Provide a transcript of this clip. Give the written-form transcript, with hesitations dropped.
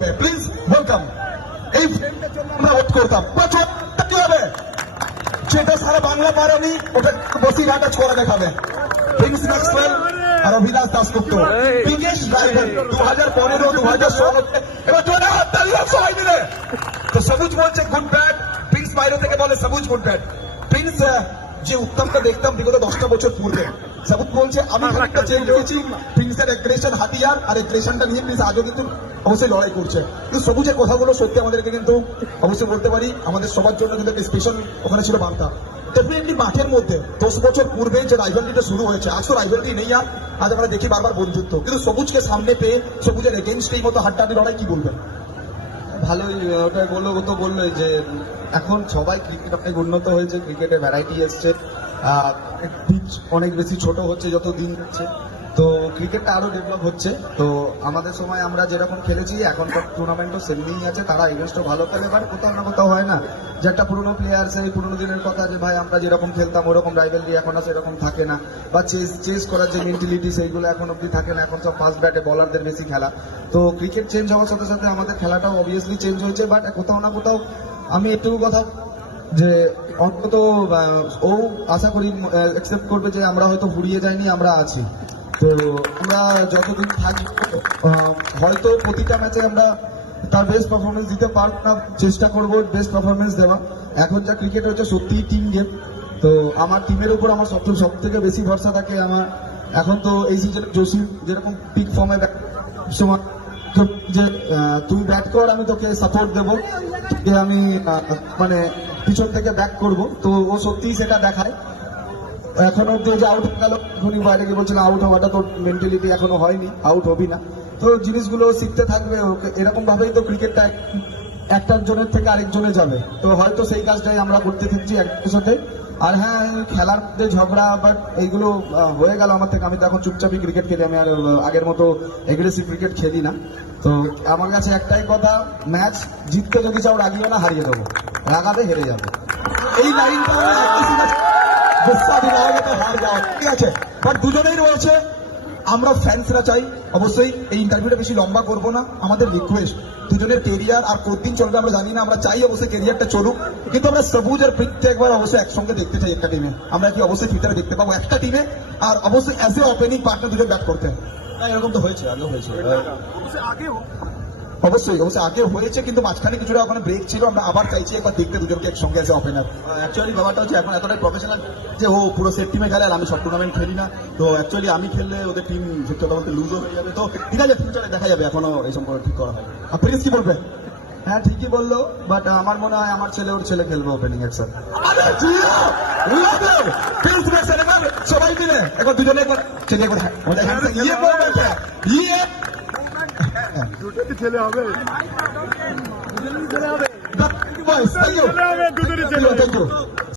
Please welcome. এই ফ্রেন্ডের জন্য আমরা ভোট করতাম, বছর কি হবে সেটা সারা বাংলা পারেনি, ওটা বসিরহাট করে দেখাবে। প্রিন্স ম্যাক্সওয়েল আর অভিলাষ দাশগুপ্ত বিগেস্ট রাইভাল 2015 2016 এবার জোরে হাততালি দাও সবাই মিলে। তো সবুজ বলছে গুড ব্যাড, প্রিন্স বাইরে থেকে বলে সবুজ গুড ব্যাড। প্রিন্স যে উত্তমটা দেখতাম বিগত 10টা বছর পূর্বে, সবুজ বলছে আমি খানিকটা চেঞ্জ হয়েছি। প্রিন্সের এগ্রেশন হাতিয়ার, আর এগ্রেশনটা নিয়ে প্রিন্স আজও কিন্তু অবশ্যই লড়াই করছে। কিন্তু সবুজের কথাগুলো সত্যি আমাদেরকে কিন্তু অবশ্যই বলতে পারি আমাদের সবার জন্য কিন্তু একটা স্পেশাল ওখানে ছিল বার্তা। ডেফিনেটলি মাঠের মধ্যে 10 বছর পূর্বে যে রাইভালরিটা শুরু হয়েছে, আজ তো রাইভালরি নেই, আর আজ আমরা দেখি বারবার বন্ধুত্ব। কিন্তু সবুজকে সামনে পেয়ে সবুজের এগেনস্ট এই মতো হাড্ডাহাড্ডি লড়াই কি বলবেন? ভালোই, ওটা বললো তো বললোই যে এখন সবাই ক্রিকেট অনেক উন্নত হয়েছে, ক্রিকেটে ভ্যারাইটি এসছে, পিচ অনেক বেশি ছোট হচ্ছে যত দিন যাচ্ছে, তো ক্রিকেটটা আরো ডেভেলপ হচ্ছে। তো আমাদের সময় আমরা যেরকম খেলেছি এখনকার টুর্নামেন্টও সেমনিই আছে, তারা এগেনস্টও ভালো খেলে, বাট কোথাও না কোথাও হয় না যে একটা পুরোনো প্লেয়ার সেই পুরোনো দিনের কথা যে ভাই আমরা যেরকম খেলতাম ওরকম রাইভেলরি এখন আর সেরকম থাকে না, বা চেস করার যে মেন্টালিটি সেইগুলো এখন অব্দি থাকে না, এখন সব ফাস্ট ব্যাটে বলারদের বেশি খেলা। তো ক্রিকেট চেঞ্জ হওয়ার সাথে সাথে আমাদের খেলাটাও অবভিয়াসলি চেঞ্জ হয়েছে, বাট কোথাও না কোথাও আমি একটু কথা যে অন্তত ও আশা করি অ্যাকসেপ্ট করবে যে আমরা হয়তো ফুরিয়ে যাইনি, আমরা আছি। তো আমরা যতদিন থাকি হয়তো প্রতিটা ম্যাচে আমরা তার বেস্ট পারফরমেন্স দিতে পারব না, চেষ্টা করবো বেস্ট পারফরমেন্স দেওয়া। এখন যা ক্রিকেট হচ্ছে সত্যিই টিম গেম, তো আমার টিমের উপর আমার সব থেকে বেশি ভরসা থাকে আমার। এখন তো এই সিজনে জসিম যেরকম পিক ফর্মে সময় যে তুই ব্যাট কর, আমি তোকে সাপোর্ট দেবো, যে আমি মানে পিছন থেকে ব্যাক করব, তো ও সত্যিই সেটা দেখায়। এখন অব্দি যে আউট হয়ে গেল, এখনই বাইরে গিয়ে বলছিল আউট হওয়াটা তোর মেন্টালিটি এখনো হয়নি, আউট হবি না। তো জিনিসগুলো শিখতে থাকবে, ওকে এরকম ভাবেই তো ক্রিকেটটা একটার জনের থেকে আরেকজনে যাবে। তো হয়তো সেই কাজটাই আমরা করতে থাকছি একটার সাথে। আর হ্যাঁ, খেলার মধ্যে ঝগড়া বাট এইগুলো হয়ে গেল আমার থেকে। আমি তো এখন চুপচাপই ক্রিকেট খেলি, আমি আর আগের মতো এগ্রেসিভ ক্রিকেট খেলি না। তো আমার কাছে একটাই কথা, ম্যাচ জিততে যদি চাও রাগিও না, হারিয়ে দেবো, রাগাবে হেরে যাবে। এই লাইনটা ঠিক আছে, বাট দুজনেই রয়েছে। আমরা ফ্যান্সরা চাই অবশ্যই এই ইন্টারভিউটা বেশি লম্বা করবো না, আমাদের রিকোয়েস্ট দুজনের কেরিয়ার আর কতদিন চলবে আমরা জানি না, আমরা চাই অবশ্যই কেরিয়ারটা চলুক, কিন্তু আমরা সবুজ আর প্রীতকে একবার অবশ্যই একসঙ্গে দেখতে চাই একটা টিমে। আমরা কি অবশ্যই ফিউচারে দেখতে পাবো একটা টিমে, আর অবশ্যই অ্যাজ এ ওপেনিং পার্টনার দুজন ব্যাট করতে। না, এরকম তো হয়েছে, আগেও হয়েছে, অবশ্যই অবশ্যই আগে হয়েছে, কিন্তু মাঝখানে কিছুটা ওখানে ব্রেক ছিল। আমরা আবার চাইছি একবার দেখতে দুজনকে একসঙ্গে আছে ওপেনার। অ্যাকচুয়ালি ব্যাপারটা হচ্ছে এখন এতটাই প্রফেশনাল যে ও পুরো সেট টিমে খেলে, আর আমি সব টুর্নামেন্ট খেলি না। তো অ্যাকচুয়ালি আমি খেললে ওদের টিম সত্যি কথা বলতে লুজও হয়ে যাবে। তো ঠিক আছে, ফিউচারে দেখা যাবে, এখনো এই সম্পর্কে ঠিক করা হয়। আর প্রিন্স কি বলবে? হ্যাঁ ঠিকই বললো, বাট আমার মনে হয় আমার ছেলে ওর ছেলে খেলবে ওপেনিং এর সাথে। সবাই মিলে একবার দুজনে দুটোই ছেলে হবে, থ্যাংক ইউ।